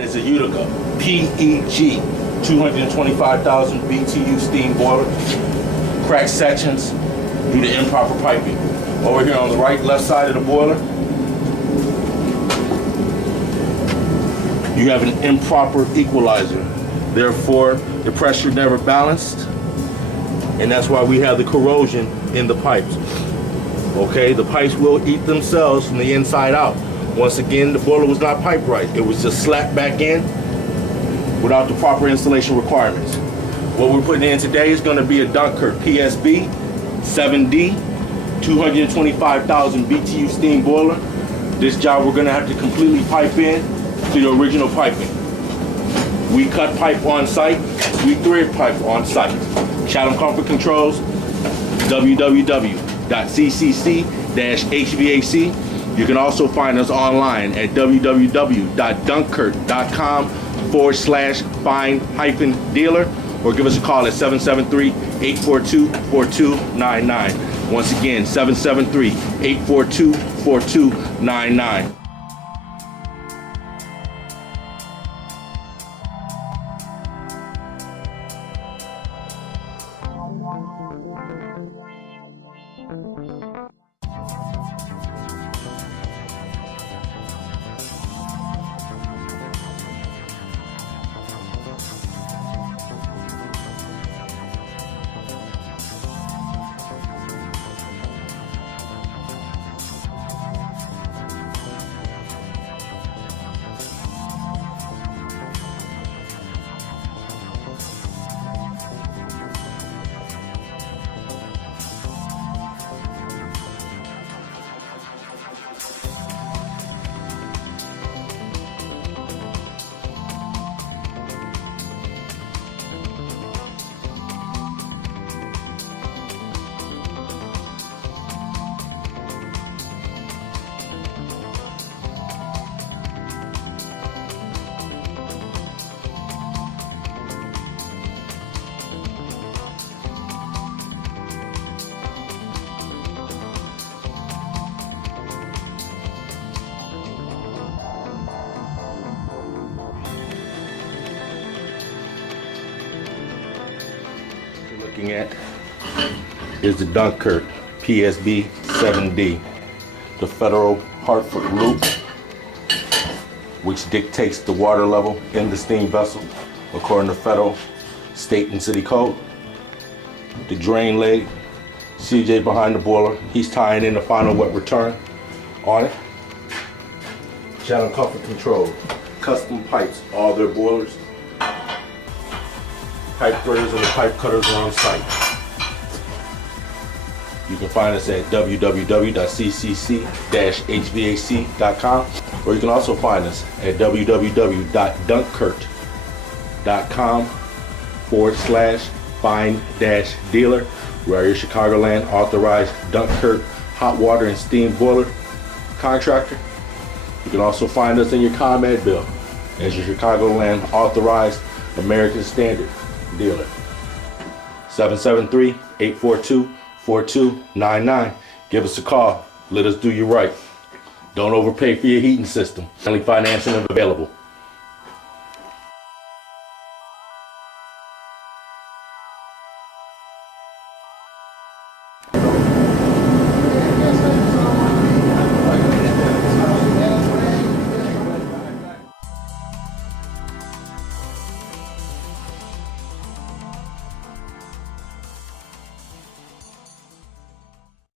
is a Utica PEG 225,000 BTU steam boiler. Cracked sections due to improper piping. Over here on the left side of the boiler, you have an improper equalizer. Therefore, the pressure never balanced, and that's why we have the corrosion in the pipes. Okay, the pipes will eat themselves from the inside out. Once again, the boiler was not piped right. It was just slapped back in without the proper installation requirements. What we're putting in today is going to be a Dunkirk PSB7D 225,000 BTU steam boiler. This job we're going to have to completely pipe in to the original piping. We cut pipe on site, we thread pipe on site. Chatham Comfort Controls, www.ccc-hvac. You can also find us online at www.dunkirk.com/find-dealer, or give us a call at 773-842-4299. Once again, 773-842-4299. Looking at is the Dunkirk PSB7D, the federal Hartford loop, which dictates the water level in the steam vessel according to federal, state, and city code. The drain leg, CJ behind the boiler, he's tying in the final wet return on it. Chatham Comfort Control, custom pipes, all their boilers. Pipe threaders and the pipe cutters are on site. You can find us at www.ccc-hvac.com, or you can also find us at www.dunkirk.com/find-dealer. We are your Chicagoland authorized Dunkirk hot water and steam boiler contractor. You can also find us in your ComEd bill as your Chicagoland authorized American Standard dealer. 773-842-4299. Give us a call. Let us do you right. Don't overpay for your heating system. Only financing available.